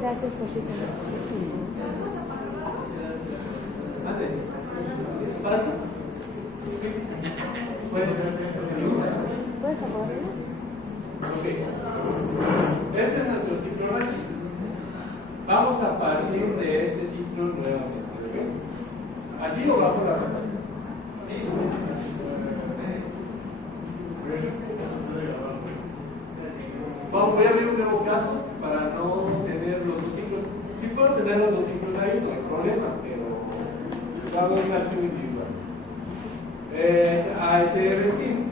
Gracias, Josita. ¿Para qué? ¿Puedes apagarlo? Ok. Este es nuestro ciclo ranking. Vamos a partir de este ciclo nuevamente. ¿Okay? Así lo bajo la pantalla. Voy a abrir un nuevo caso para no tener los dos ciclos. Sí puedo tener los dos ciclos ahí, no hay problema, pero hago un archivo individual. ASR Scheme,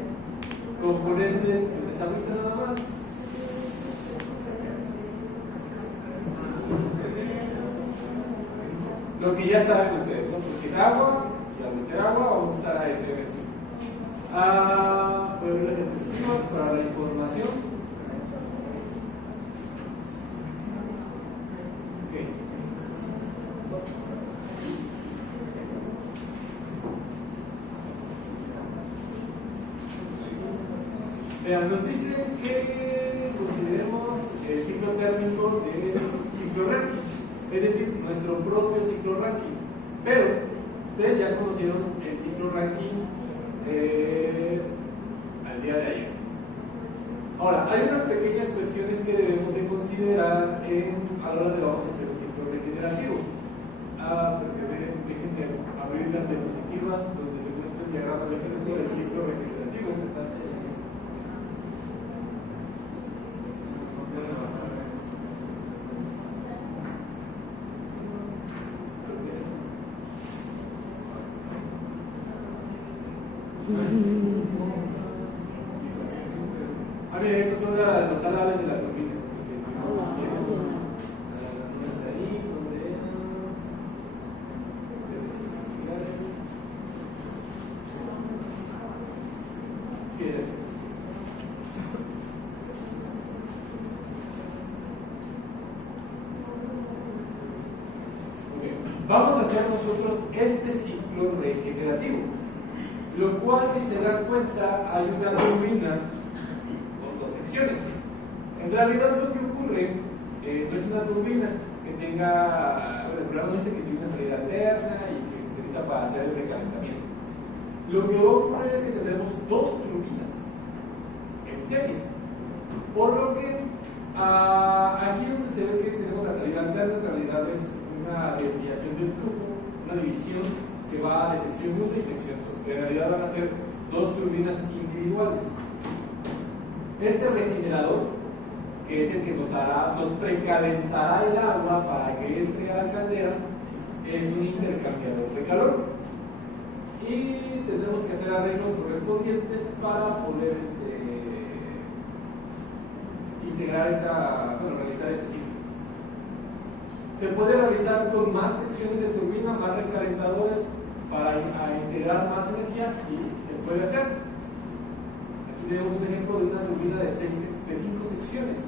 componentes, pues es ahorita nada más. Lo que ya saben ustedes, ¿no? Porque es agua, y al ser agua vamos a usar ASR Scheme. Voy a abrir la diapositiva para la información. Nos dicen que consideremos el ciclo térmico del ciclo ranking, es decir, nuestro propio ciclo ranking. Pero ustedes ya conocieron el ciclo ranking al día de ayer. Ahora, hay unas pequeñas cuestiones que debemos de considerar a la hora de vamos a hacer un ciclo regenerativo. Porque déjenme abrir las diapositivas donde se muestra el diagrama de referencia del ciclo regenerativo. Estos son los alabes de la turbina. Vamos a hacer nosotros este ciclo regenerativo, lo cual, si se dan cuenta, hay una turbina con dos secciones. En realidad lo que ocurre no es una turbina que tenga, bueno, el programa dice que tiene una salida alterna y que se utiliza para hacer el recalentamiento. Lo que va a ocurrir es que tendremos dos turbinas en serie, por lo que aquí donde se ve que tenemos la salida alterna, en realidad es una desviación del flujo, una división que va de sección 1 y sección 2, que en realidad van a ser dos turbinas individuales. Este regenerador, que es el que nos precalentará el agua para que entre a la caldera, es un intercambiador de calor. Y tendremos que hacer arreglos correspondientes para poder realizar este ciclo. Se puede realizar con más secciones de turbina, más recalentadores para integrar más energía, sí, se puede hacer. Aquí tenemos un ejemplo de una turbina de 5 secciones,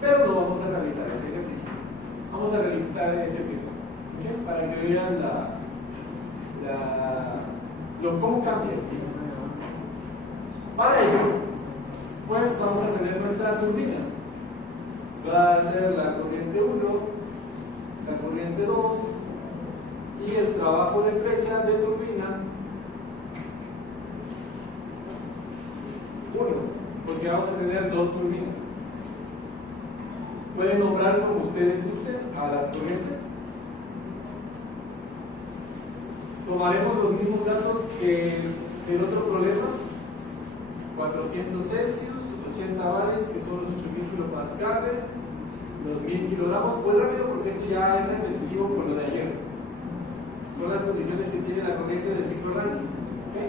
pero no vamos a realizar este ejercicio. Vamos a realizar este ejemplo, ¿okay? Para que vean cómo cambia el ciclo. Para ello, pues vamos a tener nuestra turbina. Va a ser la corriente 1, la corriente 2 y el trabajo de flecha de turbina 1, porque vamos a tener dos turbinas. Pueden nombrar como ustedes gusten a las corrientes. Tomaremos los mismos datos que el otro problema: 400 Celsius, 80 bares, que son los 8000 kilopascales, los 1000 kilogramos. Voy rápido porque esto ya es repetitivo con lo de ayer. Son las condiciones que tiene la corriente del ciclo ranking. ¿Okay?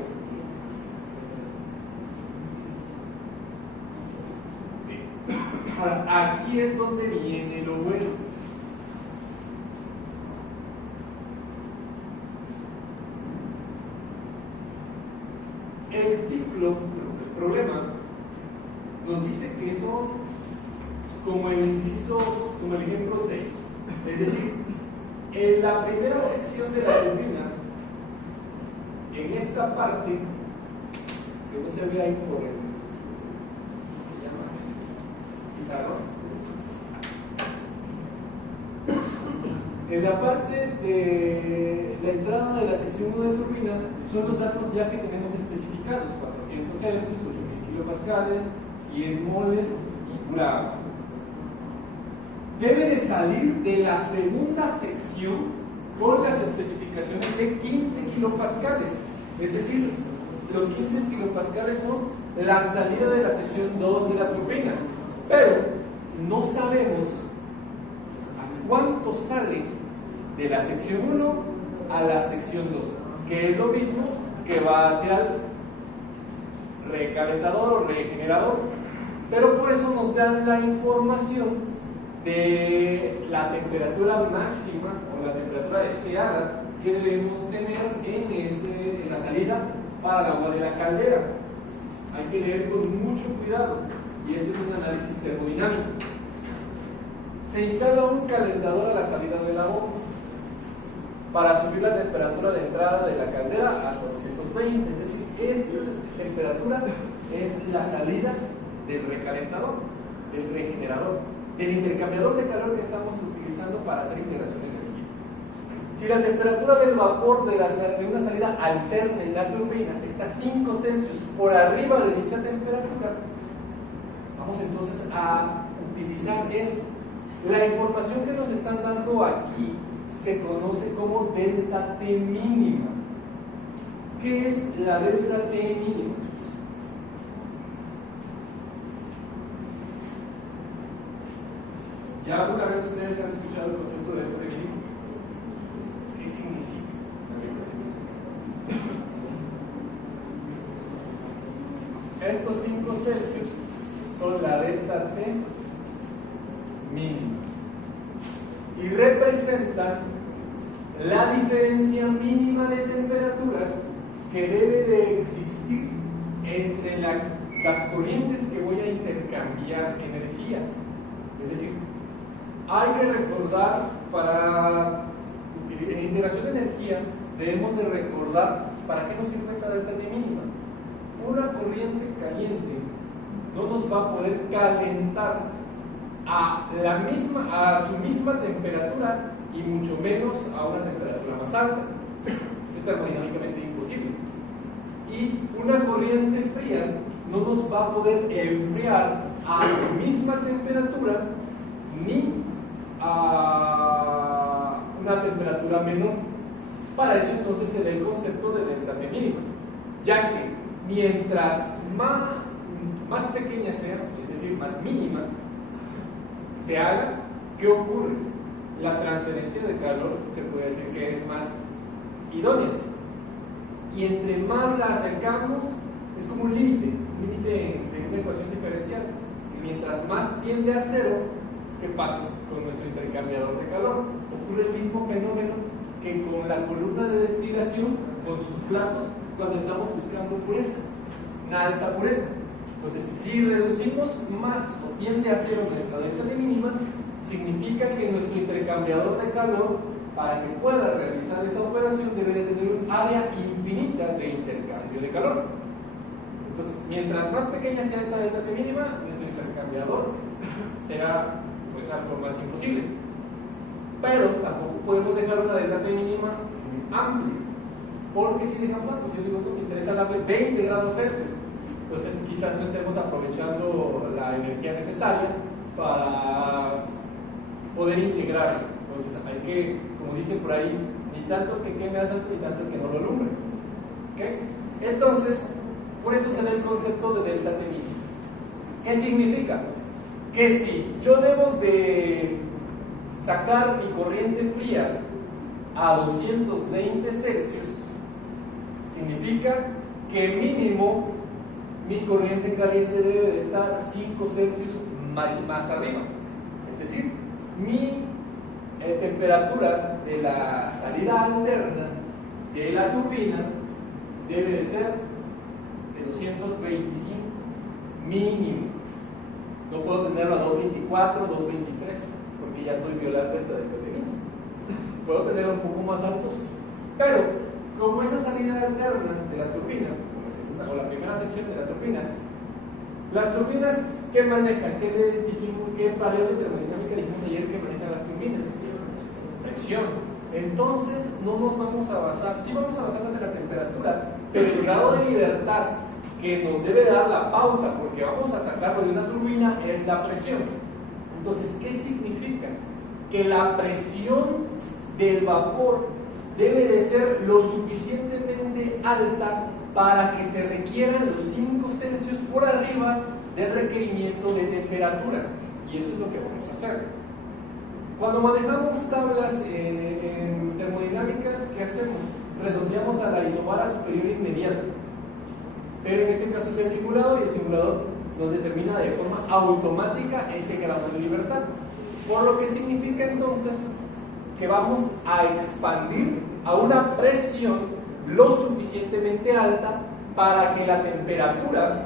Ahora, aquí es donde viene lo bueno. El ciclo, el problema, nos dice que son como el ejemplo 6. Es decir, en la primera sección de la turbina, en esta parte, que no se ve ahí por el, ¿cómo se llama? Pizarrón. En la parte de la entrada de la sección 1 de turbina son los datos ya que tenemos especificados: 400 Celsius, 8000 kilopascales, 100 moles y pura agua. Debe de salir de la segunda sección con las especificaciones de 15 kilopascales, es decir, los 15 kilopascales son la salida de la sección 2 de la turbina, pero no sabemos a cuánto sale de la sección 1 a la sección 2, que es lo mismo que va hacia el recalentador o regenerador, pero por eso nos dan la información de la temperatura máxima o la temperatura deseada que debemos tener en la salida para el agua de la caldera. Hay que leer con mucho cuidado, y esto es un análisis termodinámico. Se instala un calentador a la salida de la bomba para subir la temperatura de entrada de la caldera hasta 220, es decir, esta temperatura es la salida del recalentador, del regenerador, del intercambiador de calor que estamos utilizando para hacer integraciones de energía. Si la temperatura del vapor de una salida alterna en la turbina está 5 Celsius por arriba de dicha temperatura, vamos entonces a utilizar esto. La información que nos están dando aquí se conoce como delta T mínima. ¿Qué es la delta T mínima? ¿Ya alguna vez ustedes han escuchado el concepto de delta T mínima? ¿Qué significa la delta T mínima? Estos 5 Celsius son la delta T mínima y representan la diferencia mínima de temperaturas que debe de existir entre las corrientes que voy a intercambiar energía. Es decir, hay que recordar, para integración de energía debemos de recordar para qué nos sirve esta delta T mínima. Una corriente caliente no nos va a poder calentar a su misma temperatura, y mucho menos a una temperatura más alta. Eso es termodinámicamente imposible. Y una corriente fría no nos va a poder enfriar a su misma temperatura ni a una temperatura menor. Para eso entonces se da el concepto de delta T mínima, ya que mientras más pequeña sea, es decir, más mínima se haga, ¿qué ocurre? La transferencia de calor se puede decir que es más idónea, y entre más la acercamos es como un límite de una ecuación diferencial, y mientras más tiende a cero, ¿qué pasa con nuestro intercambiador de calor? Ocurre el mismo fenómeno que con la columna de destilación, con sus platos, cuando estamos buscando pureza, una alta pureza. Entonces, si reducimos más o tiende a cero nuestra delta T mínima, significa que nuestro intercambiador de calor, para que pueda realizar esa operación, debe de tener un área infinita de intercambio de calor. Entonces, mientras más pequeña sea esta delta T mínima, nuestro intercambiador será pues algo más imposible. Pero tampoco podemos dejar una delta T mínima amplia, porque si dejamos, pues yo digo, me interesa darle 20 grados Celsius. Entonces quizás no estemos aprovechando la energía necesaria para poder integrar. Entonces hay que, como dicen por ahí, ni tanto que queme asalto ni tanto que no lo alumbre. ¿Okay? Entonces, por eso se da el concepto de delta T mínima. ¿Qué significa? Que si yo debo de sacar mi corriente fría a 220 Celsius, significa que mínimo mi corriente caliente debe de estar 5 Celsius más arriba. Es decir, mi temperatura de la salida alterna de la turbina debe de ser de 225 mínimo. No puedo tenerlo a 224, 223, porque ya estoy violando esta delta T mínima. Puedo tener un poco más altos, Pero, como esa salida alterna de la turbina, o la primera sección de la turbina, las turbinas, ¿qué manejan? ¿Qué les dijimos? ¿Qué paralelo de termodinámica dijimos ayer que manejan las turbinas? Presión. Entonces, no nos vamos a basar, sí vamos a basarnos en la temperatura, pero el grado de libertad que nos debe dar la pauta, porque vamos a sacarlo de una turbina, es la presión. Entonces, ¿qué significa? Que la presión del vapor debe de ser lo suficientemente alta para que se requieran los 5 Celsius por arriba del requerimiento de temperatura. Y eso es lo que vamos a hacer. Cuando manejamos tablas en termodinámicas, ¿qué hacemos? Redondeamos a la isobara superior inmediata. Pero en este caso es el simulador, y el simulador nos determina de forma automática ese grado de libertad. Por lo que significa entonces que vamos a expandir a una presión lo suficientemente alta para que la temperatura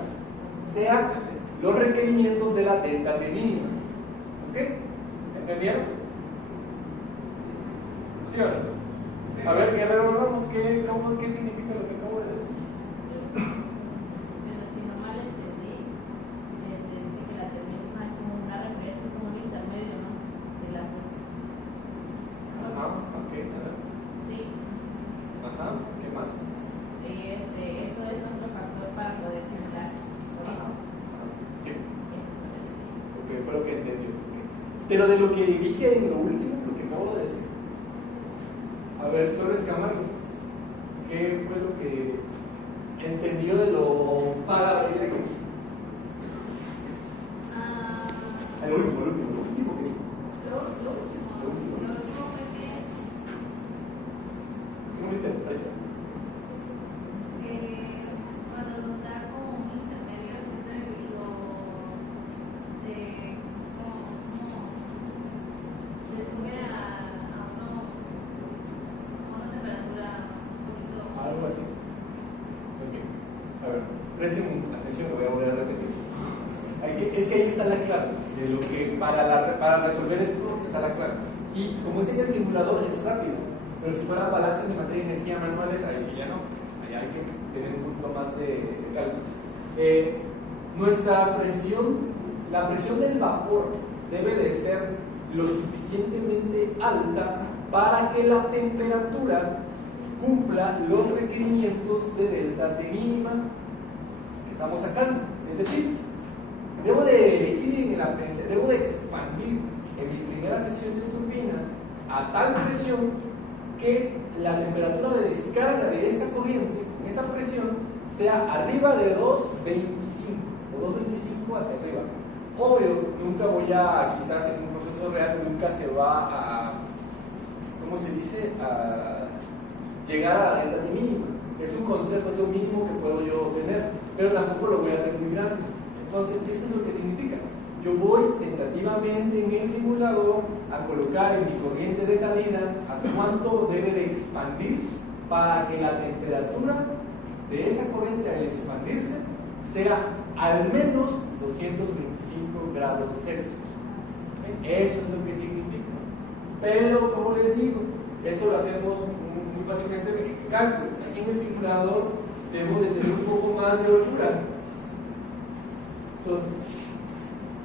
sea los requerimientos de la delta T mínima. ¿Ok? ¿Entendieron? ¿Sí o no? A ver, Guerrero, vamos, ¿qué significa lo que acabo de decir? Pero si no mal entendí, dice que la T mínima es como una referencia, es como un intermedio, ¿no? De la presión. Ajá, ok, Sí. ajá, ¿qué más? Eso es nuestro factor para poder centrar. Sí. Eso fue lo que entendí. Ok, fue lo que entendí. Pero de lo que dije en lo último, lo que acabo de decir. A ver, Torres Camargo, ¿qué fue lo que entendió de lo para que dije? El último que dije. Lo último fue que ¿Cómo lo interpretas? cuando nos da como un intermedio siempre se sube a una temperatura un poquito. Algo así. Ok. A ver, presten atención, lo voy a volver a repetir. Es que ahí está la clave de lo que para resolver esto está la clave. Y como es en el simulador es rápido, pero si fueran balances de materia y energía manuales, ahí sí ya no. Ahí hay que tener un punto más de calma. Nuestra presión, la presión del vapor debe de ser lo suficientemente alta para que la temperatura cumpla los requerimientos de delta T mínima que estamos sacando. Es decir, debo de elegir, debo de expandir en mi primera sección de turbina a tal presión que la temperatura de descarga de esa corriente, con esa presión, sea arriba de 2.25 o 2.25 hacia arriba. Obvio, nunca voy a, quizás en un proceso real, nunca se va a, ¿cómo se dice?, a llegar a la delta T mínima. Es un concepto, es lo mínimo que puedo yo tener, pero tampoco lo voy a hacer muy grande. Entonces, eso es lo que significa. Yo voy tentativamente en el simulador a colocar en mi corriente de salida a cuánto debe de expandir para que la temperatura de esa corriente al expandirse sea al menos 225 grados Celsius. Eso es lo que significa. Pero, como les digo, eso lo hacemos muy fácilmente en cálculos. Aquí en el simulador debemos de tener un poco más de holgura. Entonces,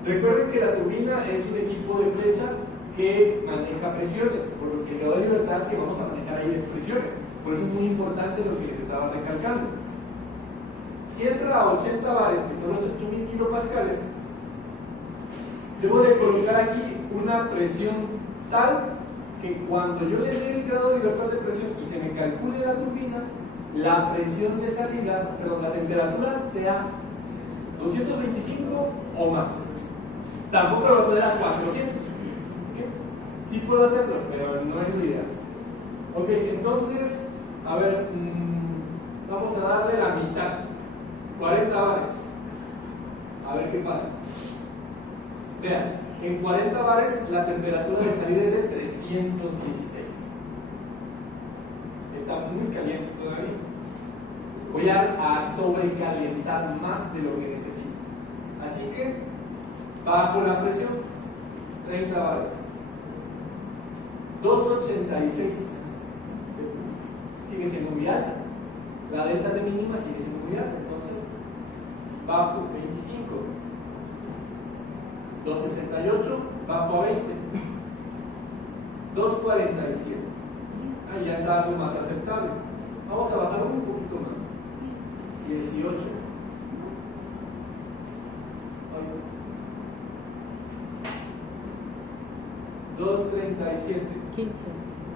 recuerden que la turbina es un equipo de flecha que maneja presiones, por lo que le da libertad que vamos a manejar ahí las presiones. Por eso es muy importante lo que les estaba recalcando. Si entra a 80 bares, que son 8.000 kilopascales, debo de colocar aquí una presión tal que cuando yo le dé el grado de libertad de presión y se me calcule la turbina, la presión de salida, perdón, la temperatura sea 225 o más. Tampoco lo voy a poner a 400. ¿Okay? Sí puedo hacerlo, pero no es lo ideal. Ok, entonces, a ver, vamos a darle la mitad, 40 bares. A ver qué pasa. Vean, en 40 bares la temperatura de salida es de 316. Está muy caliente todavía. Voy a sobrecalentar más de lo que necesito. Así que bajo la presión, 30 bares. 286. alta. La delta de mínima sigue siendo muy alta, entonces bajo 25. 268 bajo a 20. 247. Ahí ya está algo más aceptable. Vamos a bajar un poquito más. 18. 237. 15.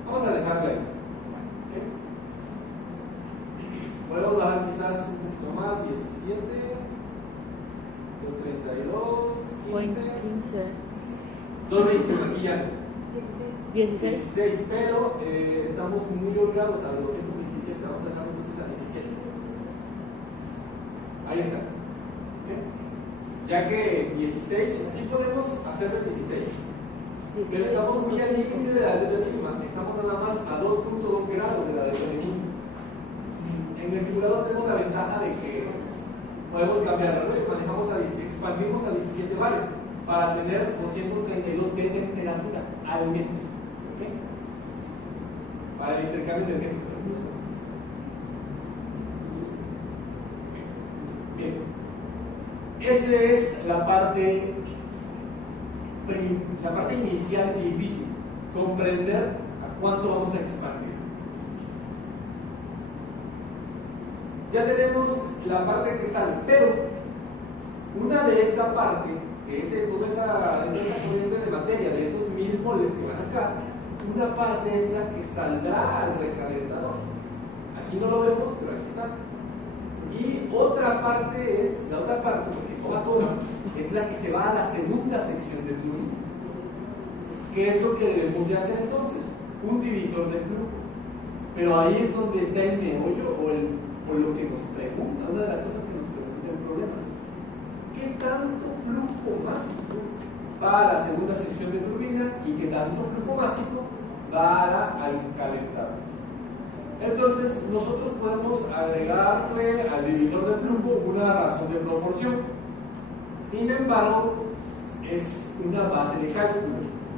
Vamos a dejarlo ahí. ¿Okay? Podemos bajar quizás un poquito más. 17. 232. 15. 221. Aquí ya no. 16, pero estamos muy holgados a 227. Vamos a dejarlo entonces a 17. Ahí está. ¿Okay? Ya que 16, o sea, sí podemos hacerlo en 16. Pero estamos muy al límite de la delta mínima. Estamos nada más a 2.2 grados de la delta mínima. En el simulador tenemos la ventaja de que podemos cambiarlo, ¿no? Y expandimos a 17 bares para tener 232 de temperatura al menos. ¿Okay? Para el intercambio energético. Bien, esa es la parte inicial y difícil, comprender a cuánto vamos a expandir. Ya tenemos la parte que sale, pero una de esa parte, toda esa corriente de materia, de esos 1000 moles que van acá, una parte es la que saldrá al recalentador. Aquí no lo vemos, pero aquí está. Y otra parte es, la otra parte, porque toda es la que se va a la segunda sección del flujo. ¿Qué es lo que debemos de hacer entonces? Un divisor de flujo. Pero ahí es donde está el meollo o lo que nos pregunta, una de las cosas que nos pregunta el problema. ¿Qué tanto flujo másico va a la segunda sección de turbina y qué tanto flujo másico va al calentador? Entonces, nosotros podemos agregarle al divisor de flujo una razón de proporción. Sin embargo, es una base de cálculo,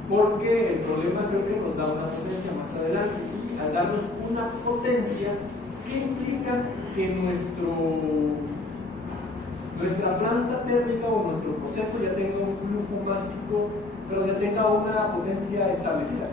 porque el problema creo que nos da una potencia más adelante. Y al darnos una potencia, ¿qué implica que nuestra planta térmica o nuestro proceso ya tenga un flujo másico, pero ya tenga una potencia establecida?